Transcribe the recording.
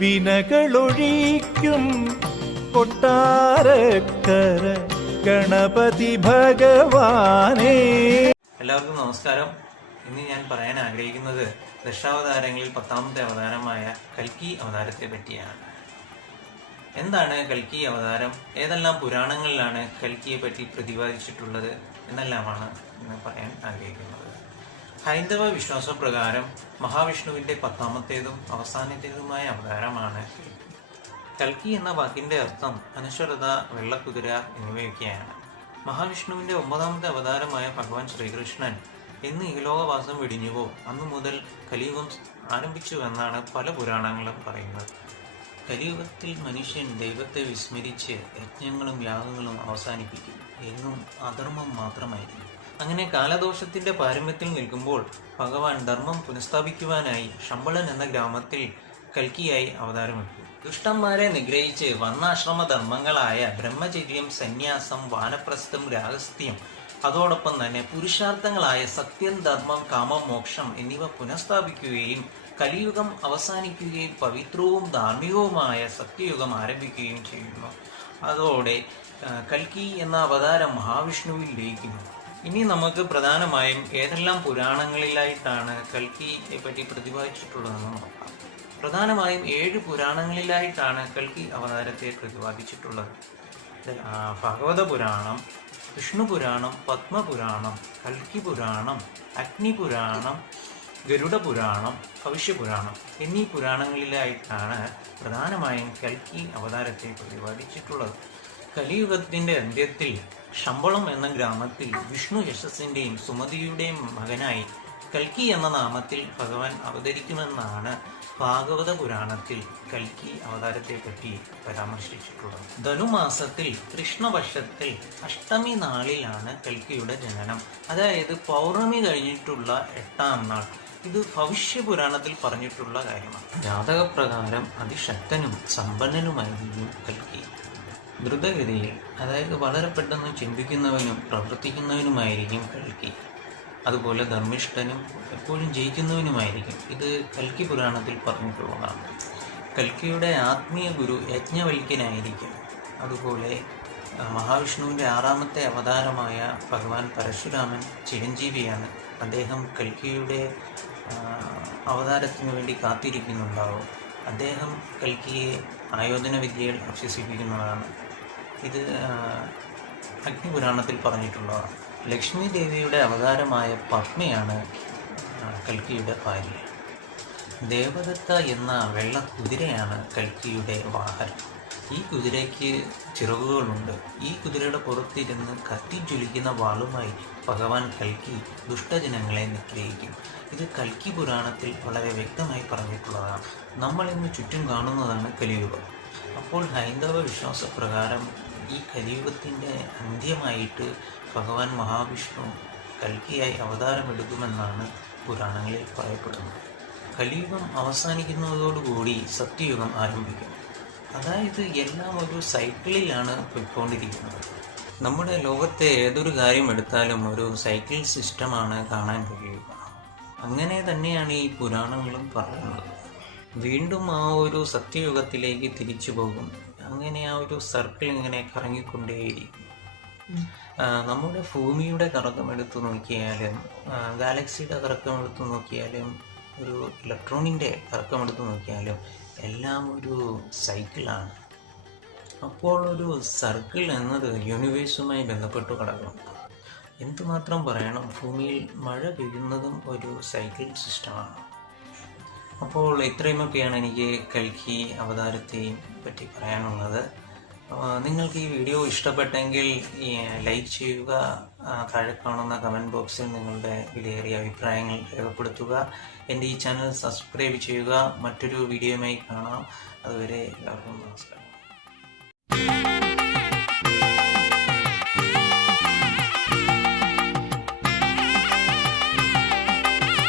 വിനകളൊഴിക്കും കൊട്ടാരക്കര ഗണപതി ഭഗവാനെ. എല്ലാവർക്കും നമസ്കാരം. ഇന്ന് ഞാൻ പറയാൻ ആഗ്രഹിക്കുന്നത് ദശാവതാരങ്ങളിൽ പത്താമത്തെ അവതാരമായ കൽക്കി അവതാരത്തെ പറ്റിയാണ്. എന്താണ് കൽക്കി അവതാരം? ഏതെല്ലാം പുരാണങ്ങളിലാണ് കൽക്കിയെ പറ്റി പ്രതിപാദിച്ചിട്ടുള്ളത്? എന്നെല്ലാമാണ് ഇന്ന് പറയാൻ ആഗ്രഹിക്കുന്നത്. ഹൈന്ദവ വിശ്വാസപ്രകാരം മഹാവിഷ്ണുവിന്റെ പത്താമത്തേതും അവസാനത്തേതുമായ അവതാരമാണ്. കൽക്കി. എന്ന വാക്കിന്റെ അർത്ഥം അനശ്വരത വെള്ളക്കുതിര എന്നിവയൊക്കെയാണ്. മഹാവിഷ്ണുവിന്റെ ഒമ്പതാമത്തെ അവതാരമായ ഭഗവാൻ ശ്രീകൃഷ്ണൻ എന്ന് ഇഹലോകവാസം വെടിഞ്ഞുവോ? അന്നു മുതൽ കലിയുഗം ആരംഭിച്ചു എന്നാണ് പല പുരാണങ്ങളും പറയുന്നത്. കലിയുഗത്തിൽ മനുഷ്യൻ ദൈവത്തെ വിസ്മരിച്ച് യജ്ഞങ്ങളും യാഗങ്ങളും അവസാനിപ്പിക്കും. എന്നും അധർമ്മം മാത്രമായിരിക്കും. അങ്ങനെ കാലദോഷത്തിന്റെ പാരമ്യത്തിൽ നിൽക്കുമ്പോൾ ഭഗവാൻ ധർമ്മം പുനഃസ്ഥാപിക്കുവാനായി ശമ്പളൻ എന്ന ഗ്രാമത്തിൽ കൽക്കിയായി അവതാരമെടുത്തു. ദുഷ്ടന്മാരെ നിഗ്രഹിച്ച് വർണാശ്രമ ധർമ്മങ്ങളായ ബ്രഹ്മചര്യം സന്യാസം വാനപ്രസ്ഥം രാഗസ്ത്യം അതോടൊപ്പം തന്നെ പുരുഷാർത്ഥങ്ങളായ സത്യം ധർമ്മം കാമം മോക്ഷം എന്നിവ പുനഃസ്ഥാപിക്കുകയും കലിയുഗം അവസാനിക്കുകയും പവിത്രവും ധാർമ്മികവുമായ സത്യയുഗം ആരംഭിക്കുകയും ചെയ്യുന്നു. അതോടെ കൽക്കി എന്ന അവതാരം മഹാവിഷ്ണുവിൽ ലയിക്കുന്നു. ഇനി നമുക്ക് പ്രധാനമായും ഏതെല്ലാം പുരാണങ്ങളിലായിട്ടാണ് കൽക്കിയെ പറ്റി പ്രതിപാദിച്ചിട്ടുള്ളതെന്ന് നോക്കാം. പ്രധാനമായും ഏഴ് പുരാണങ്ങളിലായിട്ടാണ് കൽക്കി അവതാരത്തെ പ്രതിപാദിച്ചിട്ടുള്ളത്. ഭഗവത പുരാണം വിഷ്ണു പുരാണം പത്മപുരാണം കൽക്കി പുരാണം അഗ്നിപുരാണം ഗരുഡ പുരാണം ഭവിഷ്യപുരാണം എന്നീ പുരാണങ്ങളിലായിട്ടാണ് പ്രധാനമായും കൽക്കി അവതാരത്തെ പ്രതിപാദിച്ചിട്ടുള്ളത്. കലിയുഗത്തിന്റെ അന്ത്യത്തിൽ ശമ്പളം എന്ന ഗ്രാമത്തിൽ വിഷ്ണു യശസ്സിന്റെയും സുമതിയുടെയും മകനായി കൽക്കി എന്ന നാമത്തിൽ ഭഗവാൻ അവതരിക്കുമെന്നാണ് ഭാഗവത പുരാണത്തിൽ കൽക്കി അവതാരത്തെ പറ്റി പരാമർശിച്ചിട്ടുള്ളത്. ധനുമാസത്തിൽ കൃഷ്ണപക്ഷത്തിൽ അഷ്ടമി നാളിലാണ് കൽക്കിയുടെ ജനനം. അതായത് പൗർണമി കഴിഞ്ഞിട്ടുള്ള എട്ടാം നാൾ. ഇത് ഭവിഷ്യ പുരാണത്തിൽ പറഞ്ഞിട്ടുള്ള കാര്യമാണ്. ജാതകപ്രകാരം അതിശക്തനും സമ്പന്നനുമായിരിക്കും കൽക്കി. ദ്രുതഗതിയിൽ അതായത് വളരെ പെട്ടെന്ന് ചിന്തിക്കുന്നവനും പ്രവർത്തിക്കുന്നവനുമായിരിക്കും കൽക്കി. അതുപോലെ ധർമ്മിഷ്ഠനും എപ്പോഴും ജയിക്കുന്നവനുമായിരിക്കും. ഇത് കൽക്കി പുരാണത്തിൽ പറഞ്ഞിട്ടുള്ളതാണ്. കൽക്കിയുടെ ആത്മീയ ഗുരു യജ്ഞവൽക്കനായിരിക്കും അതുപോലെ മഹാവിഷ്ണുവിന്റെ ആറാമത്തെ അവതാരമായ ഭഗവാൻ പരശുരാമൻ ചിരഞ്ജീവിയാണ് അദ്ദേഹം കൽക്കിയുടെ അവതാരത്തിന് വേണ്ടി കാത്തിരിക്കുന്നുണ്ടാവും. അദ്ദേഹം കൽക്കിയെ ആയോധന വിദ്യയിൽ അഭ്യസിപ്പിക്കുന്നതാണ്. ഇത് അഗ്നിപുരാണത്തിൽ പറഞ്ഞിട്ടുള്ളതാണ് ലക്ഷ്മി ദേവിയുടെ അവതാരമായ പത്മയാണ് കൽക്കിയുടെ ഭാര്യ. ദേവദത്ത എന്ന വെള്ള കുതിരയാണ് കൽക്കിയുടെ വാഹനം ഈ കുതിരയ്ക്ക് ചിറകുകളുണ്ട്. ഈ കുതിരയുടെ പുറത്തിരുന്ന് കത്തിജ്വലിക്കുന്ന വാളുമായി ഭഗവാൻ കൽക്കി ദുഷ്ടജനങ്ങളെ നിഗ്രഹിക്കും. ഇത് കൽക്കി പുരാണത്തിൽ വളരെ വ്യക്തമായി പറഞ്ഞിട്ടുള്ളതാണ്. നമ്മൾ ഇന്ന് ചുറ്റും കാണുന്നതാണ് കലിയുഗം. അപ്പോൾ ഹൈന്ദവ വിശ്വാസപ്രകാരം ഈ കലിയുഗത്തിന്റെ അന്ത്യമായിട്ട് ഭഗവാൻ മഹാവിഷ്ണു കൽക്കിയായി അവതാരമെടുക്കുമെന്നാണ് പുരാണങ്ങളിൽ പറയപ്പെടുന്നത്. കലിയുഗം അവസാനിക്കുന്നതോടുകൂടി സത്യയുഗം ആരംഭിക്കും. അതായത് എല്ലാം ഒരു സൈക്കിളിലാണ് പോയിക്കൊണ്ടിരിക്കുന്നത്. നമ്മുടെ ലോകത്തെ ഏതൊരു കാര്യം എടുത്താലും ഒരു സൈക്കിൾ സിസ്റ്റമാണ് കാണാൻ കഴിയുക. അങ്ങനെ തന്നെയാണ് ഈ പുരാണങ്ങളും പറയുന്നത്. വീണ്ടും ആ ഒരു സത്യയുഗത്തിലേക്ക് തിരിച്ചു പോകും അങ്ങനെ ആ ഒരു സർക്കിൾ ഇങ്ങനെ കറങ്ങിക്കൊണ്ടേയിരിക്കും നമ്മുടെ ഭൂമിയുടെ കറക്കം എടുത്തു നോക്കിയാലും ഗാലക്സിയുടെ കറക്കം എടുത്തു നോക്കിയാലും ഒരു ഇലക്ട്രോണിന്റെ കറക്കം എടുത്തു നോക്കിയാലും എല്ലാം ഒരു സൈക്കിളാണ് അപ്പോൾ ഒരു സർക്കിൾ എന്നത് യൂണിവേഴ്സുമായി ബന്ധപ്പെട്ട് കിടക്കണം എന്തുമാത്രം പറയണം ഭൂമിയിൽ മഴ പെയ്യുന്നതും ഒരു സൈക്കിൾ സിസ്റ്റമാണ് അപ്പോൾ ഇത്രയുമൊക്കെയാണ് എനിക്ക് കൽക്കി അവതാരത്തെയും പറ്റി പറയാനുള്ളത്. നിങ്ങൾക്ക് ഈ വീഡിയോ ഇഷ്ടപ്പെട്ടെങ്കിൽ ലൈക്ക് ചെയ്യുക താഴെ കാണുന്ന കമന്റ് ബോക്സിൽ നിങ്ങളുടെ വിലയേറിയ അഭിപ്രായങ്ങൾ രേഖപ്പെടുത്തുക. എന്റെ ഈ ചാനൽ സബ്സ്ക്രൈബ് ചെയ്യുക. മറ്റൊരു വീഡിയോയുമായി കാണാം. അതുവരെ എല്ലാവർക്കും നമസ്കാരം.